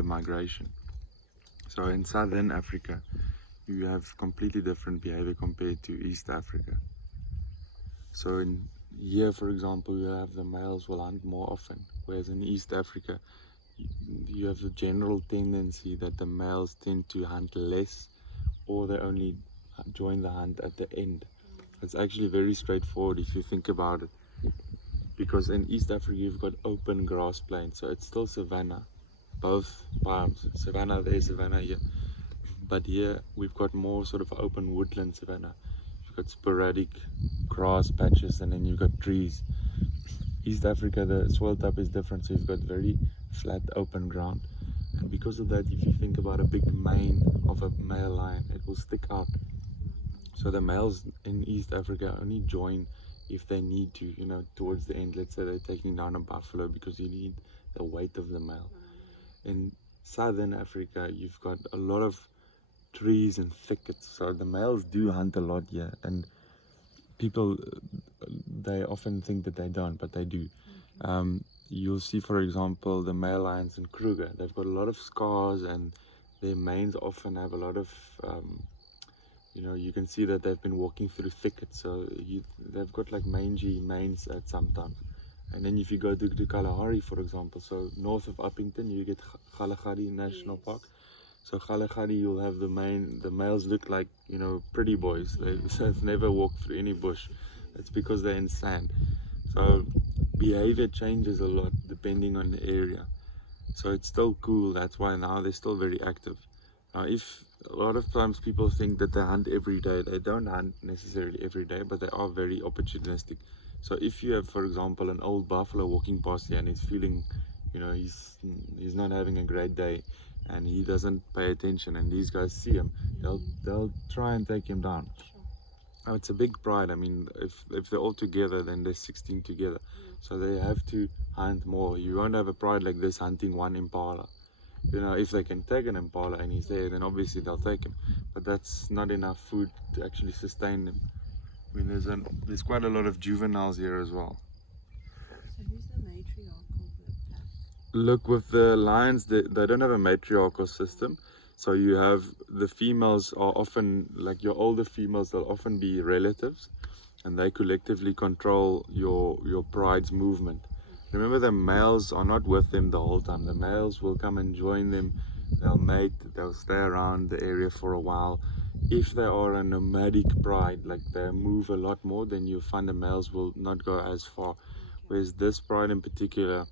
the migration. So in southern Africa, you have completely different behavior compared to East Africa. So in here, for example, you have the males will hunt more often, whereas in East Africa, you have a general tendency that the males tend to hunt less, or they only join the hunt at the end. It's actually very straightforward if you think about it, because in East Africa you've got open grass plains, so it's still savanna, both biomes, savanna there, savanna here, but here we've got more sort of open woodland savanna. You've got sporadic grass patches, and then you've got trees. East Africa, the soil type is different, so you've got very flat open ground, and because of that, if you think about a big mane of a male lion, it will stick out. So the males in East Africa only join if they need to, you know, towards the end. Let's say they're taking down a buffalo, because you need the weight of the male. In southern Africa, you've got a lot of trees and thickets, so the males do hunt a lot here, and people, they often think that they don't, but they do. You'll see, for example, the male lions in Kruger, they've got a lot of scars, and their manes often have a lot of you know, you can see that they've been walking through thickets, so they've got like mangy manes at sometimes. And then if you go to Kalahari, for example, so north of Uppington, you get Kalahari National Park. So Kalahari, you'll have the males look like, you know, pretty boys. They've never walked through any bush. It's because they're in sand. So behavior changes a lot depending on the area. So it's still cool. That's why now they're still very active. Now, if a lot of times people think that they hunt every day, they don't hunt necessarily every day, but they are very opportunistic. So if you have, for example, an old buffalo walking past here and he's feeling, you know, he's not having a great day, and he doesn't pay attention, and these guys see him, they'll try and take him down. Now, it's a big pride. I mean, if they're all together, then there's 16 together, so they have to hunt more. You won't have a pride like this hunting one impala. You know, if they can take an impala and he's there, then obviously they'll take him, but that's not enough food to actually sustain them. I mean, there's quite a lot of juveniles here as well. So who's the matriarch of the pack? Look, with the lions, they don't have a matriarchal system. So you have the females are often, like your older females, they'll often be relatives, and they collectively control your pride's movement. Remember, the males are not with them the whole time. The males will come and join them, they'll mate, they'll stay around the area for a while. If they are a nomadic pride, like they move a lot more, then you'll find the males will not go as far. Whereas this pride in particular,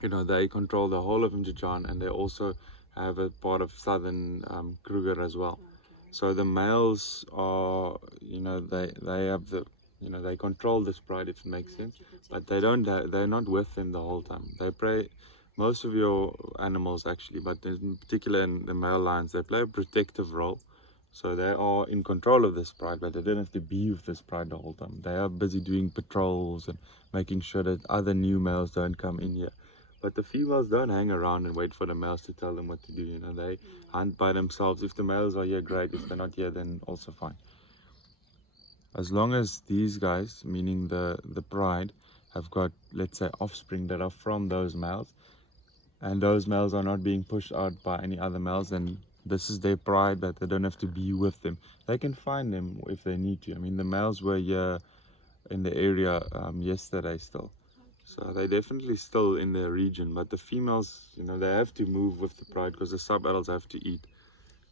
you know, they control the whole of Mjejane, and they also have a part of southern Kruger as well. So the males are, you know, they have the, you know, they control this pride, if it makes sense, but they're not with them the whole time. They prey most of your animals actually, but in particular in the male lions, they play a protective role. So they are in control of this pride, but they don't have to be with this pride the whole time. They are busy doing patrols and making sure that other new males don't come in here. But the females don't hang around and wait for the males to tell them what to do. You know, they hunt by themselves. If the males are here, great. If they're not here, then also fine. As long as these guys, meaning the pride, have got, let's say, offspring that are from those males, and those males are not being pushed out by any other males, then this is their pride, that they don't have to be with them. They can find them if they need to. I mean, the males were here in the area yesterday still. So they're definitely still in the region, but the females, you know, they have to move with the pride because the sub-adults have to eat.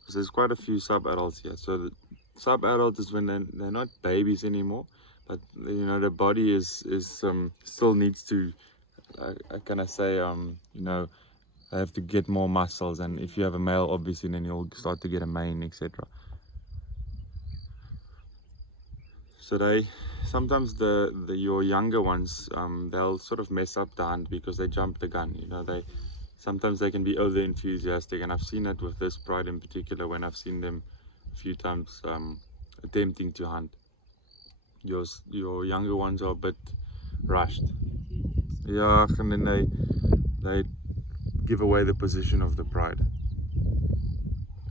Because there's quite a few sub-adults here. So the sub-adult is when they're not babies anymore, but, you know, the body is still needs to, can I say, you know, they have to get more muscles, and if you have a male, obviously, then you'll start to get a mane, etc. So they sometimes your younger ones, they'll sort of mess up the hunt because they jump the gun. You know, sometimes they can be over enthusiastic, and I've seen it with this pride in particular when I've seen them a few times attempting to hunt. Your younger ones are a bit rushed. Yeah, and then they give away the position of the pride.